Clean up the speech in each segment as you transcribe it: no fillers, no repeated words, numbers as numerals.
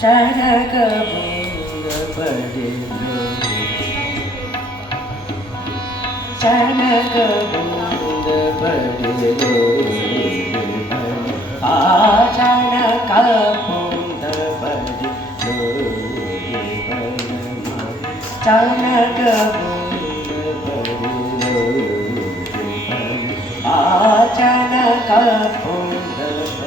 चरक बूंद पड़लो, चरक बूंद पड़लो, चरक बूंद पड़लो, चरक बूंद पड़लो,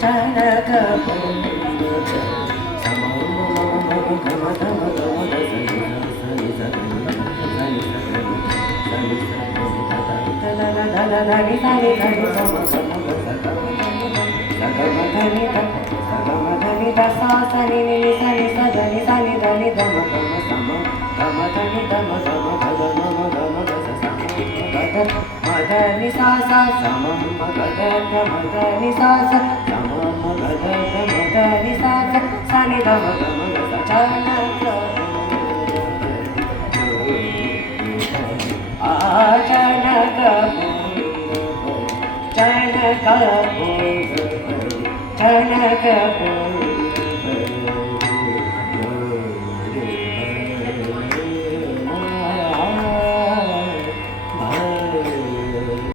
चरक बूंद धनि धनि धनि सम सम सगम धनि ध सा सा नि नि नि सा नि सा धनि सा नि धनि ध म सम गम धनि ध म सम ग ग म म ग म ग स स म ग ध म ध नि सा सा सम म ग ध ध म ध नि सा सा सम म ग ध ध म ध नि सा सा सा नि ध म ग म ग स जनक जनक जनक